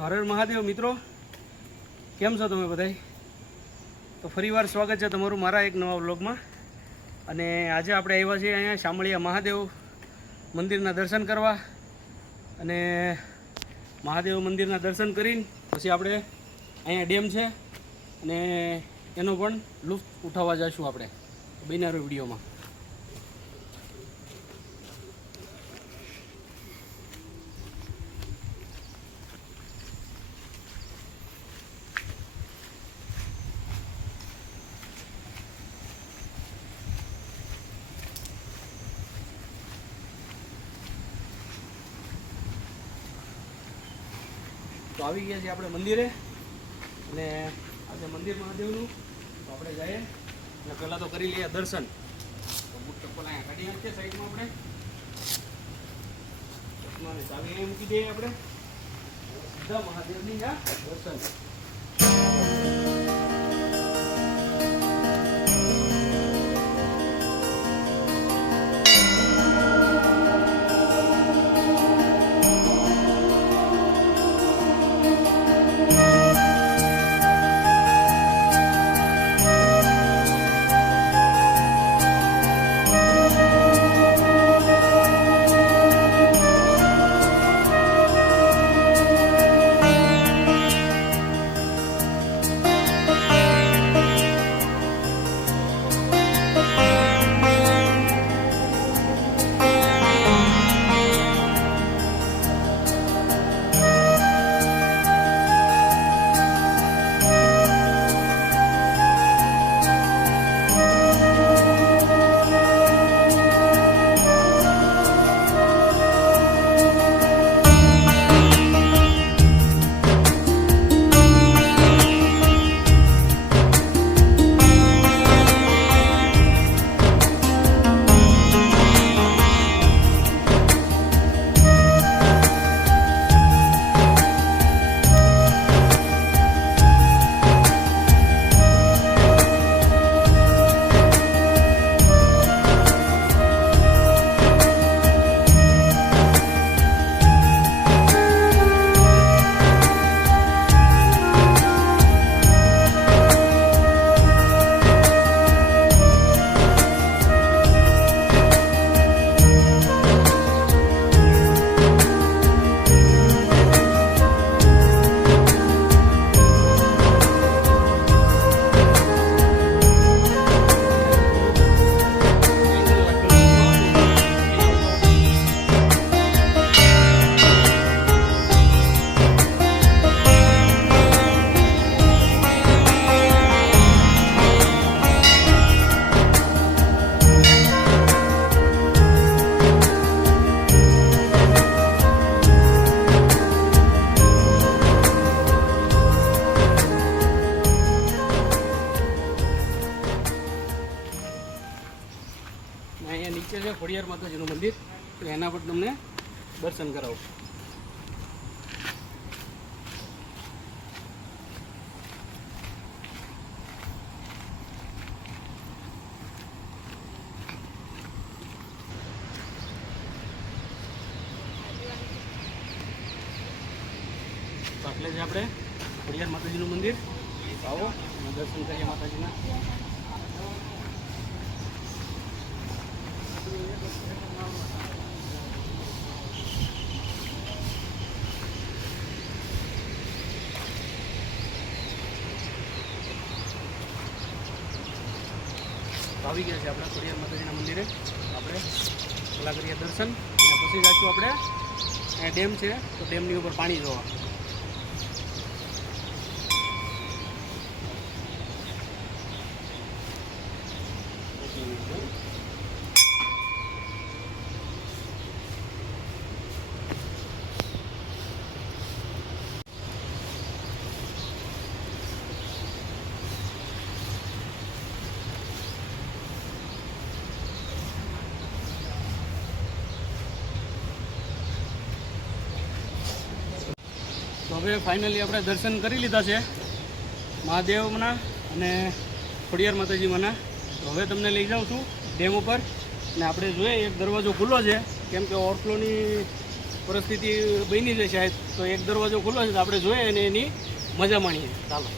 તો હર હર મહાદેવ મિત્રો, કેમ છો તમે બધાય? તો ફરીવાર સ્વાગત છે તમારું મારા એક નવા વ્લોગમાં. અને આજે આપણે આવ્યા છીએ અહીંયા શામળિયા મહાદેવ મંદિરના દર્શન કરવા. અને મહાદેવ મંદિરના દર્શન કરીને પછી આપણે અહીંયા ડેમ છે અને એનો પણ લુફ્ત ઉઠાવવા જઈશું આપણે બિનારો વિડીયોમાં. તો આવી ગયા છીએ આપણે મંદિરે અને આજે મંદિર મહાદેવનું તો આપણે જઈએ અને પહેલાં તો કરી લઈએ દર્શન. તો બુટ ચપ્પલ અહીંયા કાઢી નાખીએ સાઈડમાં આપણે, ચશ્માને ચાવી અહીં મૂકી દઈએ આપણે, સીધા મહાદેવની દર્શન. અહીંયા નીચે છે ખોડિયાર માતાજીનું મંદિર, તો એના પર તમને દર્શન કરાવું. તો એટલે છે આપણે ખોડિયાર માતાજીનું મંદિર. આવો અને દર્શન કરીએ માતાજીના. આવી ગયા છે આપણે ખોડિયાર માતાજીના મંદિરે. આપણે પહેલાં કરીએ દર્શન અને પછી જઈશું આપણે અહીંયા ડેમ છે તો ડેમની ઉપર પાણી જોવા. તો હવે ફાઇનલી આપણે દર્શન કરી લીધા છે મહાદેવના અને ખોડિયાર માતાજીમાંના. તો હવે તમને લઈ જાઉં છું ડેમ ઉપર. અને આપણે જોઈએ એક દરવાજો ખુલ્લો છે, કેમ કે ઓવરફ્લોની પરિસ્થિતિ બની છે શાયદ, તો એક દરવાજો ખુલ્લો છે તો આપણે જોઈએ અને એની મજા માણીએ. ચાલો.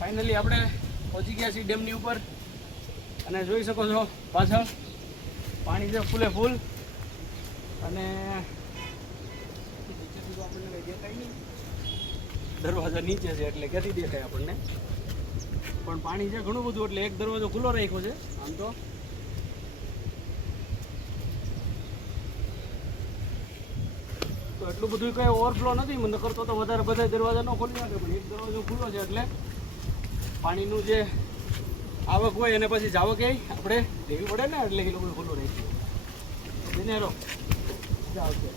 ફાઇનલી આપણે પહોંચી ગયા છીએ ડેમની ઉપર અને જોઈ શકો છો પાછળ પાણી છે ફૂલે ફૂલ. અને નીચેથી તો આપણને કંઈ દેખાય નહીં, દરવાજા નીચે છે એટલે ક્યાંથી દેખાય આપણને, પણ પાણી છે ઘણું બધું એટલે એક દરવાજો ખુલ્લો રાખ્યો છે. આમ તો એટલું બધું કંઈ ઓવરફ્લો નથી, મને કરતો તો વધારે બધા દરવાજા ન ખોલી નાખે, પણ એક દરવાજો ખુલ્લો છે એટલે પાણીનું જે આવક હોય એને પછી જાવક એ આપણે લેવી પડે ને, એટલે એ લોકો ખુલ્લો રહે છે. દિનેરો આવશે.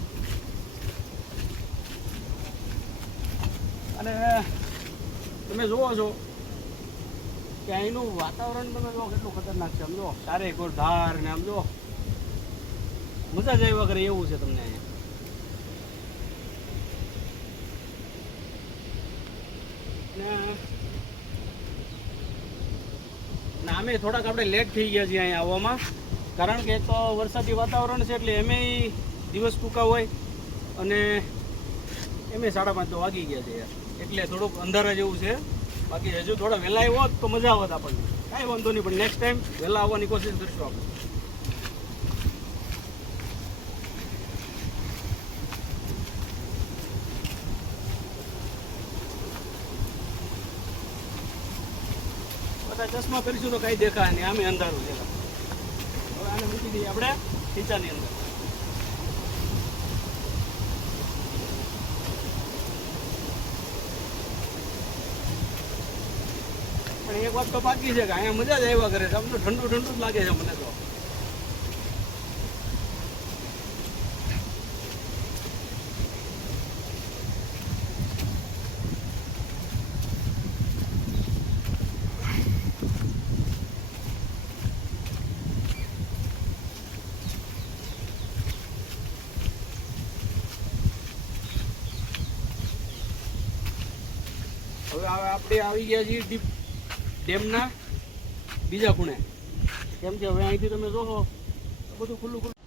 અને તમે જુઓ છો કે અહીંનું વાતાવરણ તમે જુઓ કેટલું ખતરનાક છે. આમ જુઓ ચારે કોર ધાર ને આમ જુઓ મજા જ આવ્યા કરે એવું છે તમને અહીંયા. આમે થોડાક આપણે લેટ થઈ ગયા છીએ અહીંયા આવવામાં, કારણ કે એક તો વરસાદી વાતાવરણ છે એટલે એમે દિવસ ટૂંકા હોય અને એમે 5:30 તો વાગી ગયા છે યાર, એટલે થોડુંક અંધારા જેવું છે. બાકી હજુ થોડા વહેલા આવ્યો તો મજા આવત આપણને, કાંઈ વાંધો નહીં, પણ નેક્સ્ટ ટાઈમ વહેલા આવવાની કોશિશ કરીશું આપણે. ચશ્મા કરીશું તો કઈ દેખાય નહીં, આમે અંધારું છે. હવે આને મૂકી દઈએ આપણે ખીચાની અંદર. પણ એક વાત તો બાકી છે કે અહીંયા મજા જ આવ્યા કરે છે. આમ તો ઠંડુ ઠંડુ જ લાગે છે મને તો. હવે આપણે આવી ગયા છીએ ડેમના બીજા ખૂણે, કેમ કે હવે અહીંથી તમે જોશો બધું ખુલ્લું ખુલ્લું.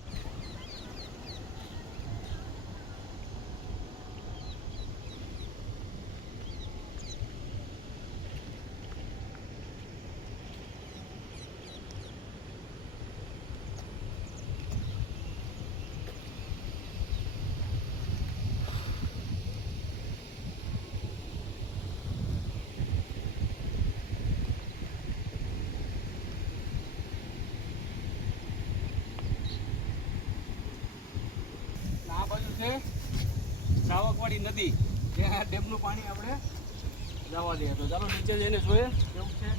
જાવકવાળી નદી, જ્યાં ડેમનું પાણી આપણે જવા દઈએ. તો ચાલો નીચે જઈને જોઈએ કેવું છે.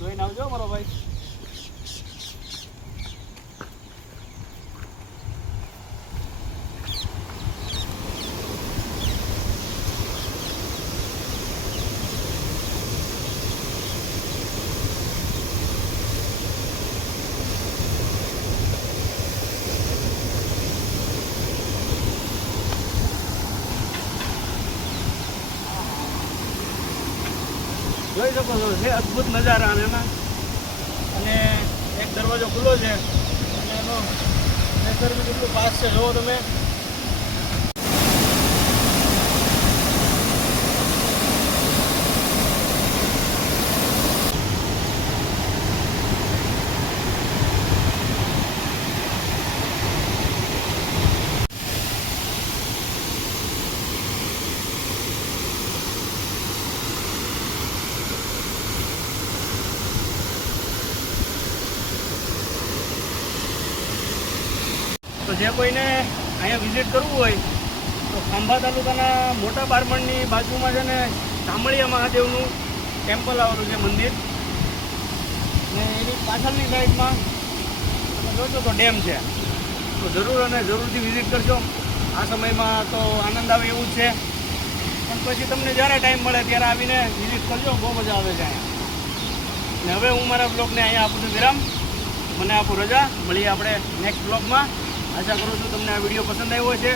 જોઈને આવજો મારો ભાઈ. જોઈ શકો છો છે અદ્ભુત નજારા એના, અને એક દરવાજો ખુલ્લો છે અને એનો પ્રેશર બી કેટલું ફાસ્ટ છે જોવો તમે. જે કોઈને અહીંયા વિઝિટ કરવું હોય તો ખાંભા તાલુકાના મોટા બારમણની બાજુમાં છે ને શામળિયા મહાદેવનું ટેમ્પલ આવેલું છે, મંદિર. ને એની પાછળની સાઈડમાં તમે જોશો તો ડેમ છે. તો જરૂર અને જરૂરથી વિઝિટ કરજો. આ સમયમાં તો આનંદ આવે એવું જ છે, પણ પછી તમને જ્યારે ટાઈમ મળે ત્યારે આવીને વિઝિટ કરજો. બહુ મજા આવે છે અહીંયા. ને હવે હું મારા બ્લોગને અહીંયા આપું છું વિરામ. મને આપું રજા. મળીએ આપણે નેક્સ્ટ બ્લોગમાં. આશા કરું છું તમને આ વિડીયો પસંદ આવ્યો છે.